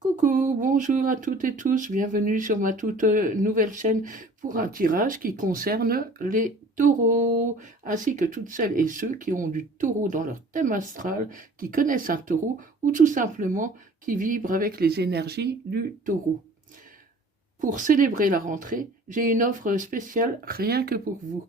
Coucou, bonjour à toutes et tous, bienvenue sur ma toute nouvelle chaîne pour un tirage qui concerne les taureaux, ainsi que toutes celles et ceux qui ont du taureau dans leur thème astral, qui connaissent un taureau ou tout simplement qui vibrent avec les énergies du taureau. Pour célébrer la rentrée, j'ai une offre spéciale rien que pour vous.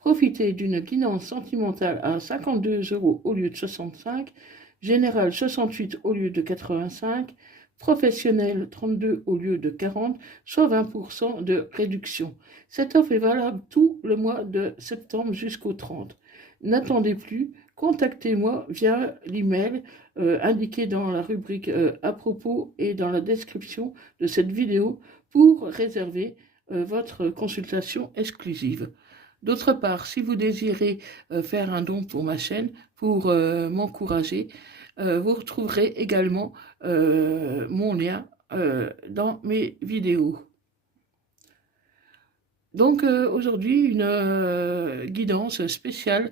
Profitez d'une guidance sentimentale à 52 € au lieu de 65, générale 68 au lieu de 85, professionnel 32 au lieu de 40, soit 20% de réduction. Cette offre est valable tout le mois de septembre jusqu'au 30. N'attendez plus, contactez-moi via l'email indiqué dans la rubrique à propos et dans la description de cette vidéo pour réserver votre consultation exclusive. D'autre part, si vous désirez faire un don pour ma chaîne, pour m'encourager, vous retrouverez également mon lien dans mes vidéos. Donc aujourd'hui, une guidance spéciale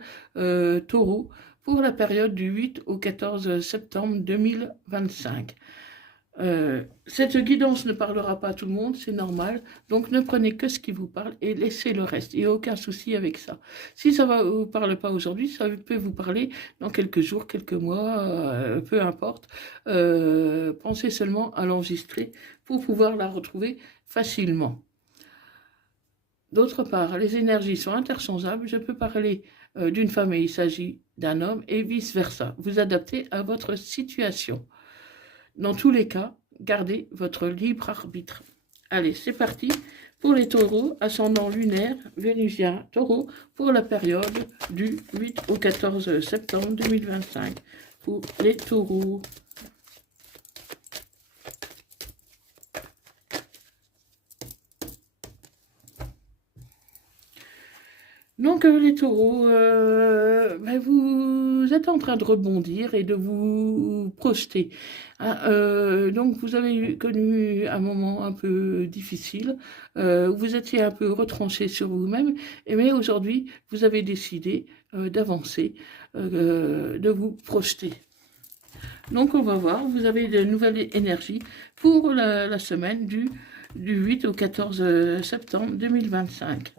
taureau pour la période du 8 au 14 septembre 2025. Cette guidance ne parlera pas à tout le monde, c'est normal, donc ne prenez que ce qui vous parle et laissez le reste, il n'y a aucun souci avec ça. Si ça ne vous parle pas aujourd'hui, ça peut vous parler dans quelques jours, quelques mois, peu importe. Pensez seulement à l'enregistrer pour pouvoir la retrouver facilement. D'autre part, les énergies sont interchangeables, je peux parler d'une femme et il s'agit d'un homme et vice-versa. Vous adaptez à votre situation. Dans tous les cas, gardez votre libre arbitre. Allez, c'est parti pour les taureaux, ascendant lunaire, vénusien, taureau, pour la période du 8 au 14 septembre 2025. Pour les taureaux. Donc les taureaux, vous êtes en train de rebondir et de vous projeter. Donc vous avez connu un moment un peu difficile, vous étiez un peu retranché sur vous-même, mais aujourd'hui vous avez décidé d'avancer, de vous projeter. Donc on va voir, vous avez de nouvelles énergies pour la semaine du 8 au 14 septembre 2025.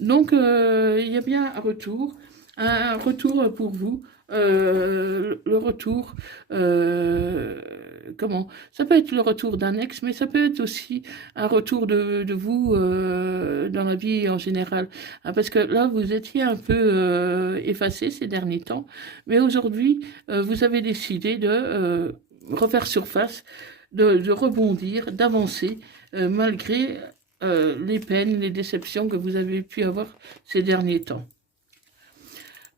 Donc, il y a bien un retour pour vous. Le retour, comment? Ça peut être le retour d'un ex, mais ça peut être aussi un retour de vous dans la vie en général. Parce que là, vous étiez un peu effacé ces derniers temps, mais aujourd'hui, vous avez décidé de refaire surface, de rebondir, d'avancer, malgré les peines, les déceptions que vous avez pu avoir ces derniers temps.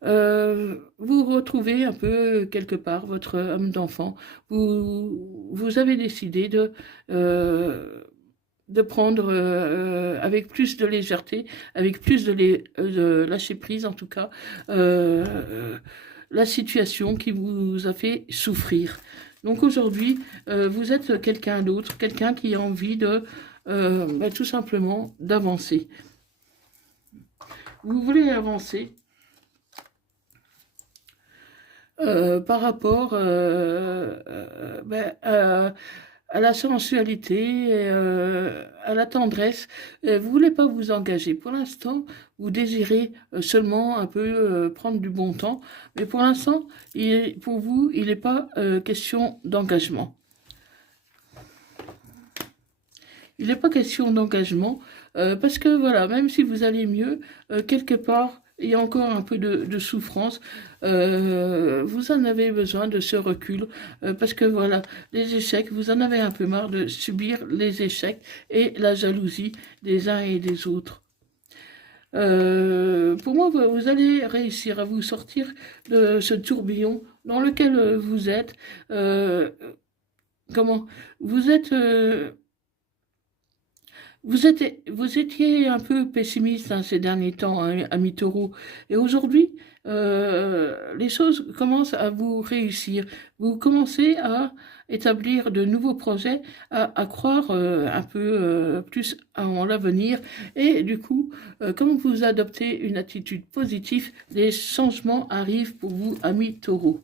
Vous retrouvez un peu quelque part votre âme d'enfant. Vous avez décidé de prendre avec plus de légèreté, avec plus de lâcher prise en tout cas, la situation qui vous a fait souffrir. Donc aujourd'hui, vous êtes quelqu'un d'autre, quelqu'un qui a envie de tout simplement d'avancer. Vous voulez avancer par rapport à la sensualité, à la tendresse. Vous voulez pas vous engager. Pour l'instant, vous désirez seulement un peu prendre du bon temps, mais pour l'instant, pour vous, il n'est pas question d'engagement. Il n'est pas question d'engagement, parce que voilà, même si vous allez mieux, quelque part, il y a encore un peu de souffrance. Vous en avez besoin de ce recul, parce que voilà, les échecs, vous en avez un peu marre de subir les échecs et la jalousie des uns et des autres. Pour moi, vous allez réussir à vous sortir de ce tourbillon dans lequel vous êtes. Comment? Vous êtes... Vous étiez un peu pessimiste ces derniers temps, hein, ami Taureau, et aujourd'hui, les choses commencent à vous réussir. Vous commencez à établir de nouveaux projets, à croire un peu plus en l'avenir, et du coup, comme vous adoptez une attitude positive, les changements arrivent pour vous, ami Taureau.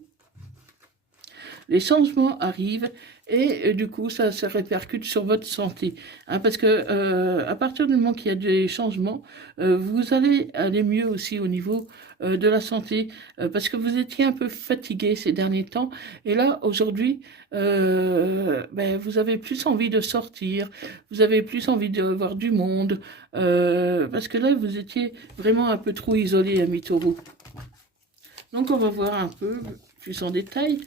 Les changements arrivent et du coup, ça se répercute sur votre santé. Hein, parce que à partir du moment qu'il y a des changements, vous allez aller mieux aussi au niveau de la santé, parce que vous étiez un peu fatigué ces derniers temps, et là, aujourd'hui, ben, vous avez plus envie de sortir, vous avez plus envie de voir du monde, parce que là, vous étiez vraiment un peu trop isolé, ami Taureau. Donc, on va voir un peu plus en détail.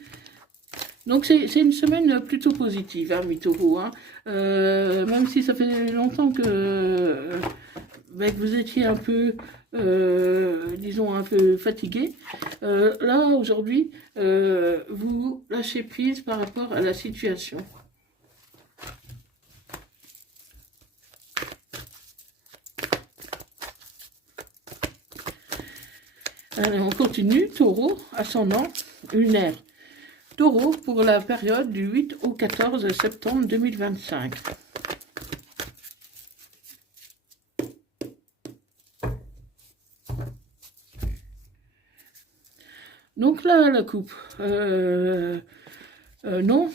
Donc, c'est une semaine plutôt positive, hein, mi Taureau, hein. Même si ça fait longtemps ben, que vous étiez un peu, disons, un peu fatigué. Là, aujourd'hui, vous lâchez prise par rapport à la situation. Allez, on continue. Taureau, ascendant, lunaire. Taureau pour la période du 8 au 14 septembre 2025. Donc là, la coupe. Non.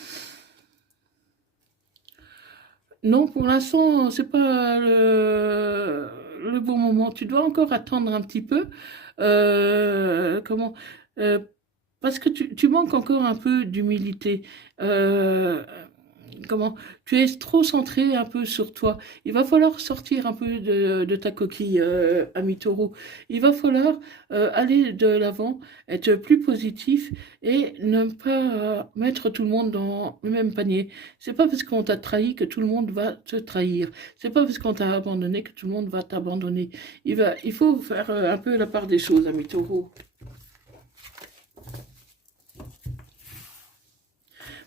Non, pour l'instant, c'est pas le bon moment. Tu dois encore attendre un petit peu. Comment parce que tu manques encore un peu d'humilité. Euh, comment tu es trop centré un peu sur toi. Il va falloir sortir un peu de ta coquille, ami Taureau. Il va falloir aller de l'avant, être plus positif et ne pas mettre tout le monde dans le même panier. C'est pas parce qu'on t'a trahi que tout le monde va te trahir. C'est pas parce qu'on t'a abandonné que tout le monde va t'abandonner. Il faut faire un peu la part des choses, ami Taureau.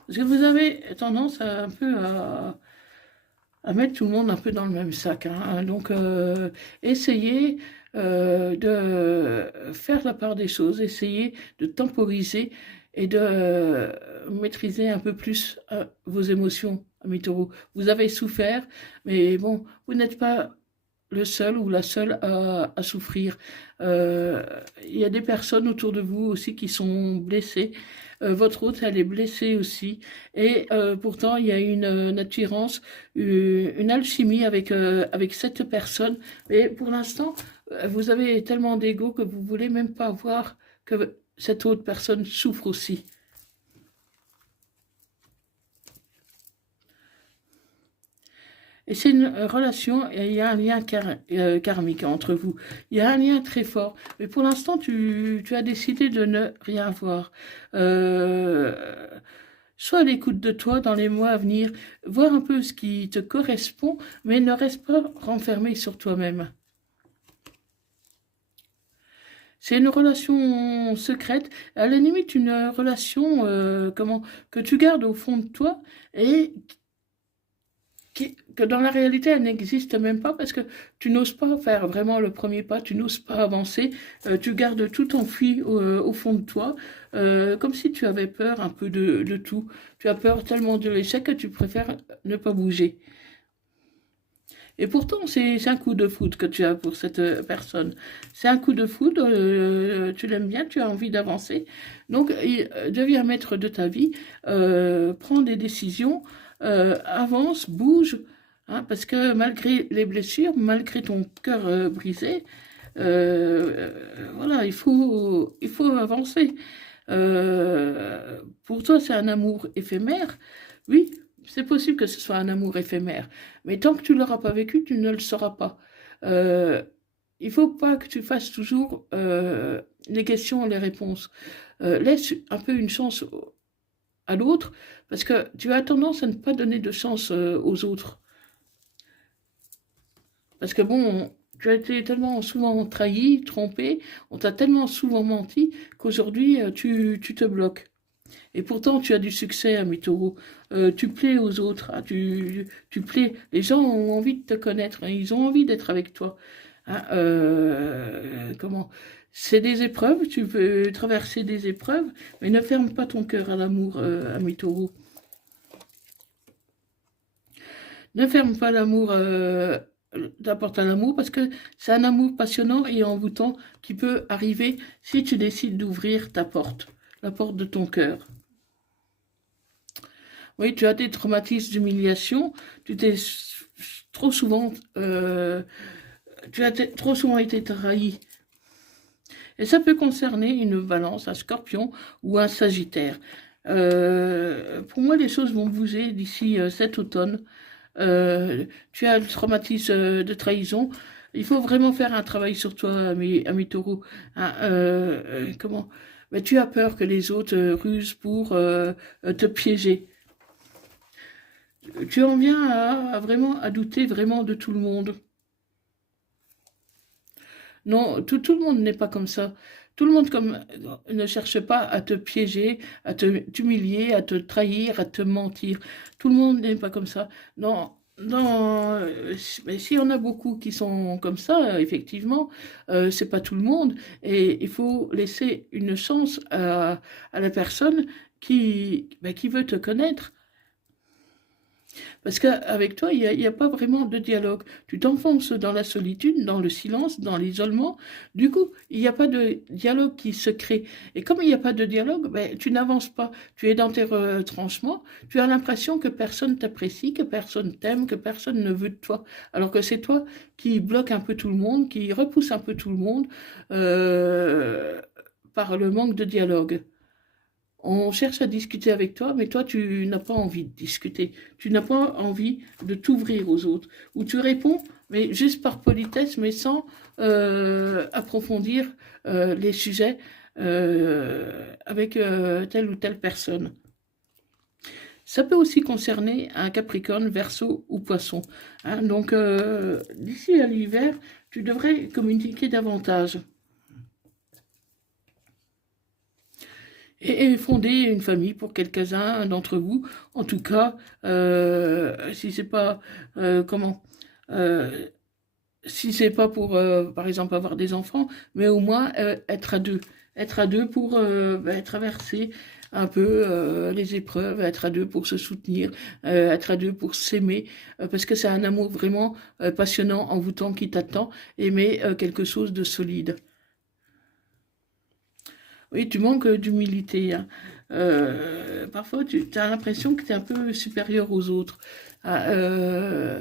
Parce que vous avez tendance à un peu à mettre tout le monde un peu dans le même sac, hein. Donc, essayez de faire la part des choses, essayez de temporiser et de maîtriser un peu plus vos émotions, ami Taureau. Vous avez souffert, mais bon, vous n'êtes pas le seul ou la seule à souffrir. Il y a des personnes autour de vous aussi qui sont blessées. Votre hôte, elle est blessée aussi. Et pourtant, il y a une attirance, une alchimie avec cette personne. Mais pour l'instant, vous avez tellement d'ego que vous voulez même pas voir que cette autre personne souffre aussi. Et c'est une relation, et il y a un lien karmique entre vous. Il y a un lien très fort. Mais pour l'instant, tu as décidé de ne rien voir. Sois à l'écoute de toi dans les mois à venir. Voir un peu ce qui te correspond, mais ne reste pas renfermé sur toi-même. C'est une relation secrète, à la limite une relation que tu gardes au fond de toi et que dans la réalité, elle n'existe même pas parce que tu n'oses pas faire vraiment le premier pas, tu n'oses pas avancer, tu gardes tout enfui au fond de toi, comme si tu avais peur un peu de tout. Tu as peur tellement de l'échec que tu préfères ne pas bouger. Et pourtant, c'est un coup de foudre que tu as pour cette personne. C'est un coup de foudre, tu l'aimes bien, tu as envie d'avancer. Donc, deviens maître de ta vie, prends des décisions, avance, bouge, hein, parce que malgré les blessures, malgré ton cœur brisé, voilà, il faut avancer. Pour toi, c'est un amour éphémère, oui, c'est possible que ce soit un amour éphémère, mais tant que tu ne l'auras pas vécu, tu ne le sauras pas. Euh, il ne faut pas que tu fasses toujours les questions et les réponses. Laisse un peu une chance à l'autre, parce que tu as tendance à ne pas donner de chance aux autres. Parce que bon, tu as été tellement souvent trahi, trompé, on t'a tellement souvent menti qu'aujourd'hui, tu te bloques. Et pourtant, tu as du succès, ami Taureau. Tu plais aux autres, hein, tu plais. Les gens ont envie de te connaître, hein, ils ont envie d'être avec toi. Hein, comment c'est des épreuves, tu peux traverser des épreuves, mais ne ferme pas ton cœur à l'amour, ami Taureau. Ne ferme pas l'amour, ta porte à l'amour, parce que c'est un amour passionnant et envoûtant qui peut arriver si tu décides d'ouvrir ta porte, la porte de ton cœur. Oui, tu as des traumatismes d'humiliation, tu t'es trop souvent, trop souvent été trahi. Et ça peut concerner une balance, un scorpion ou un sagittaire. Pour moi, les choses vont bouger d'ici cet automne. Tu as le traumatisme de trahison. Il faut vraiment faire un travail sur toi, ami taureau. Hein, comment? Mais tu as peur que les autres rusent pour te piéger. Tu en viens vraiment à douter vraiment de tout le monde. Non, tout le monde n'est pas comme ça. Tout le monde ne cherche pas à te piéger, à t'humilier, à te trahir, à te mentir. Tout le monde n'est pas comme ça. Non, non, mais s'il y en a beaucoup qui sont comme ça, effectivement, c'est pas tout le monde. Et il faut laisser une chance à la personne qui veut te connaître. Parce qu'avec toi, il y a pas vraiment de dialogue. Tu t'enfonces dans la solitude, dans le silence, dans l'isolement. Du coup, il n'y a pas de dialogue qui se crée. Et comme il n'y a pas de dialogue, ben, tu n'avances pas. Tu es dans tes retranchements. Tu as l'impression que personne t'apprécie, que personne t'aime, que personne ne veut de toi. Alors que c'est toi qui bloque un peu tout le monde, qui repousse un peu tout le monde euh, par le manque de dialogue. On cherche à discuter avec toi, mais toi, tu n'as pas envie de discuter. Tu n'as pas envie de t'ouvrir aux autres. Ou tu réponds, mais juste par politesse, mais sans approfondir les sujets avec telle ou telle personne. Ça peut aussi concerner un Capricorne, Verseau ou Poisson. Hein. Donc, d'ici à l'hiver, tu devrais communiquer davantage. Et fonder une famille pour quelques-uns d'entre vous. En tout cas, si c'est pas comment, euh, si c'est pas pour, par exemple, avoir des enfants, mais au moins être à deux pour traverser un peu les épreuves, être à deux pour se soutenir, être à deux pour s'aimer, parce que c'est un amour vraiment passionnant, envoûtant qui t'attend, aimer quelque chose de solide. Oui, tu manques d'humilité. Hein. Parfois, tu as l'impression que tu es un peu supérieur aux autres. Ah,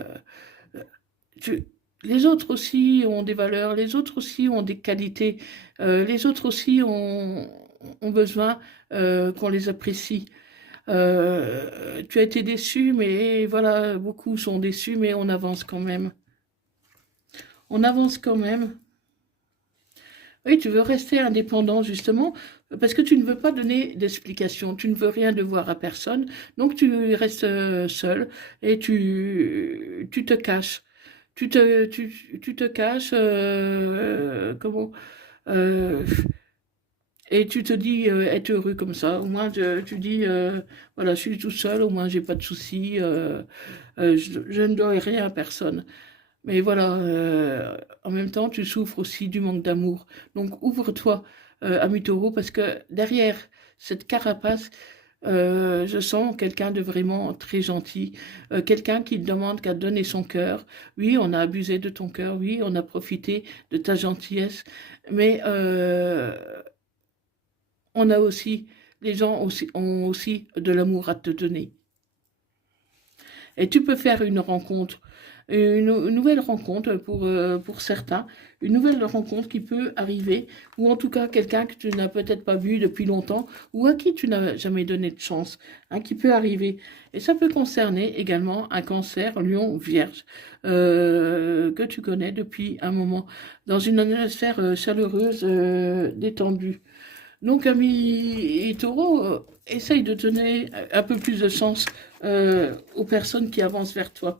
tu- les autres aussi ont des valeurs, les autres aussi ont des qualités, les autres aussi ont besoin qu'on les apprécie. Tu as été déçu, mais voilà, beaucoup sont déçus, mais on avance quand même. On avance quand même. Oui, tu veux rester indépendant justement parce que tu ne veux pas donner d'explication, tu ne veux rien devoir à personne, donc tu restes seul et tu te caches. Tu te caches, comment, euh, et tu te dis être heureux comme ça. Au moins, tu dis, voilà, je suis tout seul, au moins, j'ai pas de soucis, je ne dois rien à personne. Mais voilà, en même temps, tu souffres aussi du manque d'amour. Donc ouvre-toi, ami taureau, parce que derrière cette carapace, je sens quelqu'un de vraiment très gentil, quelqu'un qui ne demande qu'à donner son cœur. Oui, on a abusé de ton cœur, oui, on a profité de ta gentillesse, mais on a aussi, les gens aussi, ont aussi de l'amour à te donner. Et tu peux faire une nouvelle rencontre pour certains, une nouvelle rencontre qui peut arriver, ou en tout cas quelqu'un que tu n'as peut-être pas vu depuis longtemps, ou à qui tu n'as jamais donné de chance, hein, qui peut arriver. Et ça peut concerner également un cancer, lion, vierge, que tu connais depuis un moment, dans une atmosphère chaleureuse, détendue. Donc, ami taureau, essaye de donner un peu plus de chance aux personnes qui avancent vers toi.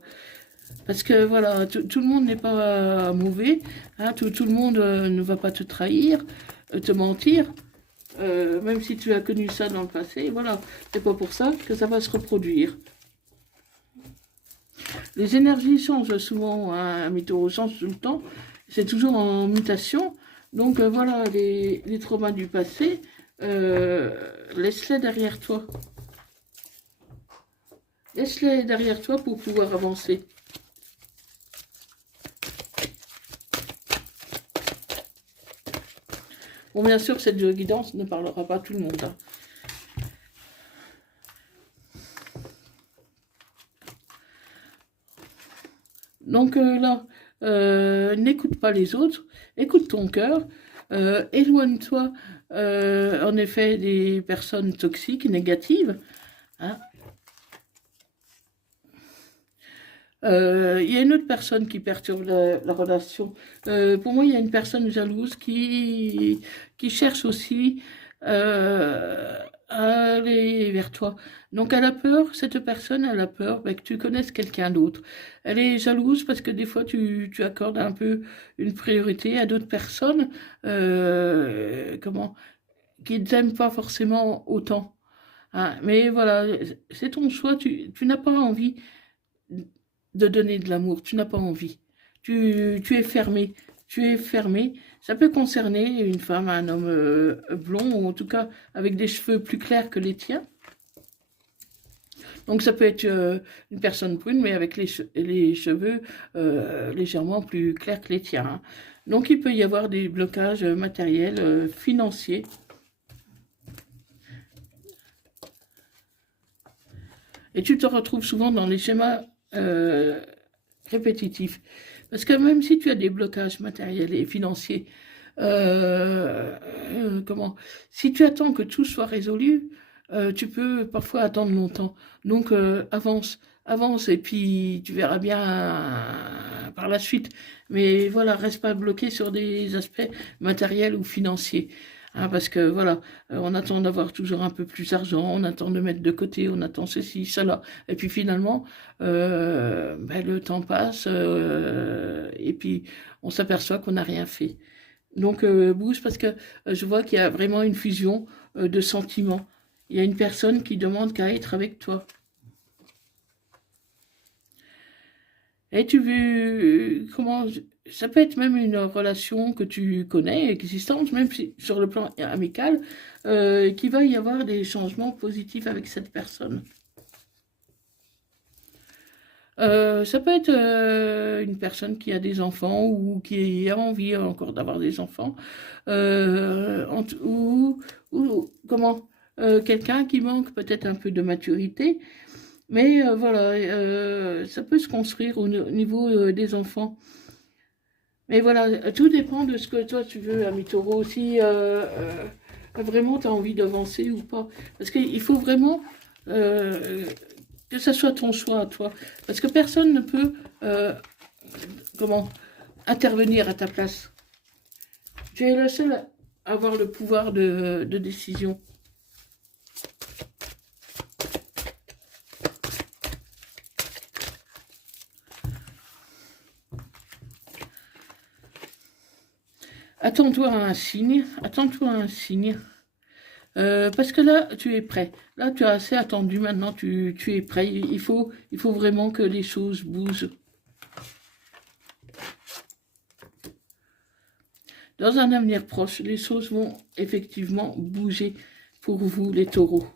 Parce que voilà, tout le monde n'est pas mauvais, hein, tout le monde ne va pas te trahir, te mentir, même si tu as connu ça dans le passé, voilà, c'est pas pour ça que ça va se reproduire. Les énergies changent souvent, hein, un taureau change tout le temps, c'est toujours en mutation, donc voilà, les traumas du passé, laisse-les derrière toi. Laisse-les derrière toi pour pouvoir avancer. Bon, bien sûr, cette guidance ne parlera pas à tout le monde. Hein. Donc là, n'écoute pas les autres, écoute ton cœur, éloigne-toi en effet des personnes toxiques, négatives. Hein. Il y a une autre personne qui perturbe la relation. Pour moi, il y a une personne jalouse qui cherche aussi à aller vers toi. Donc elle a peur, cette personne, elle a peur que tu connaisses quelqu'un d'autre. Elle est jalouse parce que des fois, tu accordes un peu une priorité à d'autres personnes qui ne t'aiment pas forcément autant. Hein. Mais voilà, c'est ton choix, tu n'as pas envie de donner de l'amour, tu n'as pas envie. Tu es fermé, tu es fermé. Ça peut concerner une femme, un homme blond, ou en tout cas avec des cheveux plus clairs que les tiens. Donc ça peut être une personne brune, mais avec les cheveux légèrement plus clairs que les tiens. Hein. Donc il peut y avoir des blocages matériels, financiers. Et tu te retrouves souvent dans les schémas répétitif. Parce que même si tu as des blocages matériels et financiers, si tu attends que tout soit résolu, tu peux parfois attendre longtemps. Donc avance, avance et puis tu verras bien par la suite. Mais voilà, reste pas bloqué sur des aspects matériels ou financiers. Hein, parce que voilà, on attend d'avoir toujours un peu plus d'argent, on attend de mettre de côté, on attend ceci, cela. Et puis finalement, le temps passe et puis on s'aperçoit qu'on n'a rien fait. Donc bouge parce que je vois qu'il y a vraiment une fusion de sentiments. Il y a une personne qui demande qu'à être avec toi. Et tu veux, ça peut être même une relation que tu connais, existante, même si, sur le plan amical, qu'il va y avoir des changements positifs avec cette personne. Ça peut être une personne qui a des enfants ou qui a envie encore d'avoir des enfants, quelqu'un qui manque peut-être un peu de maturité, mais voilà, ça peut se construire au niveau des enfants. Mais voilà, tout dépend de ce que toi tu veux, ami Taureau, si vraiment tu as envie d'avancer ou pas. Parce qu'il faut vraiment que ça soit ton choix à toi. Parce que personne ne peut intervenir à ta place. Tu es le seul à avoir le pouvoir de décision. Attends-toi à un signe, attends-toi à un signe. Parce que là, tu es prêt. Là, tu as assez attendu, maintenant tu es prêt. Il faut vraiment que les choses bougent. Dans un avenir proche, les choses vont effectivement bouger pour vous, les taureaux.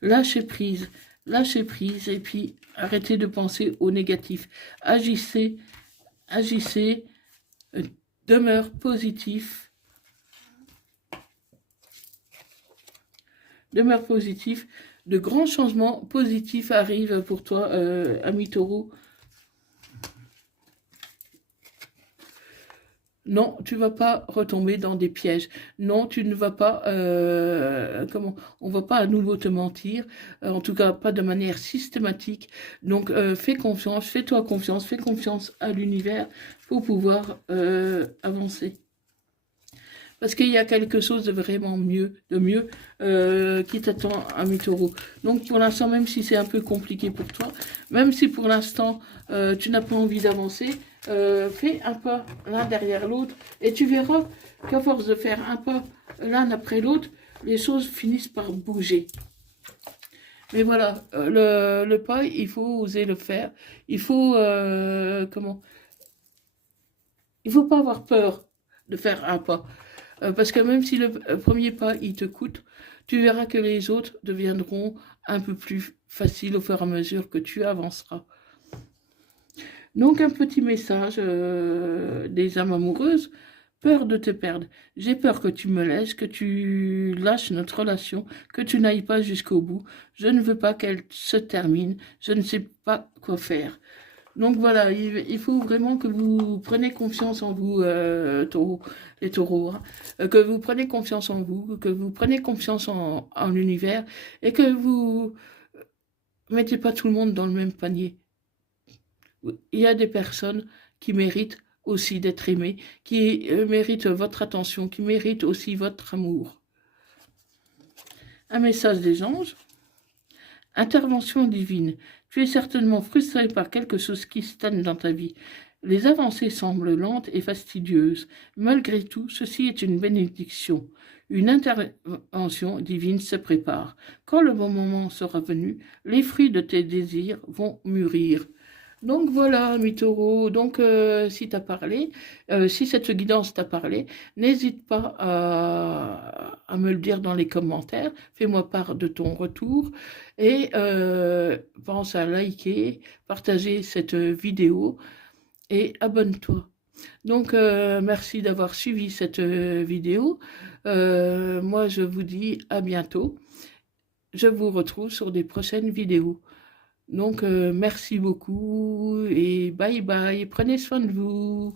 Lâchez prise, et puis arrêtez de penser au négatif. Agissez, demeure positif. Demeure positif. De grands changements positifs arrivent pour toi, ami taureau. Non, tu ne vas pas retomber dans des pièges. Non, tu ne vas pas... on ne va pas à nouveau te mentir. En tout cas, pas de manière systématique. Donc, fais confiance, fais-toi confiance, fais confiance à l'univers pour pouvoir avancer. Parce qu'il y a quelque chose de vraiment mieux qui t'attend, ami taureau. Donc pour l'instant, même si c'est un peu compliqué pour toi, même si pour l'instant tu n'as pas envie d'avancer, fais un pas l'un derrière l'autre et tu verras qu'à force de faire un pas l'un après l'autre, les choses finissent par bouger. Mais voilà, le pas, il faut oser le faire. Il faut, il faut pas avoir peur de faire un pas. Parce que même si le premier pas, il te coûte, tu verras que les autres deviendront un peu plus faciles au fur et à mesure que tu avanceras. Donc un petit message des âmes amoureuses, peur de te perdre. J'ai peur que tu me laisses, que tu lâches notre relation, que tu n'ailles pas jusqu'au bout. Je ne veux pas qu'elle se termine, je ne sais pas quoi faire. Donc voilà, il faut vraiment que vous preniez confiance en vous, taureaux, les taureaux, hein. Que vous preniez confiance en vous, que vous preniez confiance en l'univers et que vous mettez pas tout le monde dans le même panier. Il y a des personnes qui méritent aussi d'être aimées, qui méritent votre attention, qui méritent aussi votre amour. Un message des anges. Intervention divine. Tu es certainement frustré par quelque chose qui stagne dans ta vie. Les avancées semblent lentes et fastidieuses. Malgré tout, ceci est une bénédiction. Une intervention divine se prépare. Quand le bon moment sera venu, les fruits de tes désirs vont mûrir. Donc voilà, mes taureaux. Donc si t'as parlé, si cette guidance t'a parlé, n'hésite pas à me le dire dans les commentaires. Fais-moi part de ton retour et pense à liker, partager cette vidéo et abonne-toi. Donc merci d'avoir suivi cette vidéo. Moi je vous dis à bientôt. Je vous retrouve sur des prochaines vidéos. Donc, merci beaucoup et bye bye. Prenez soin de vous.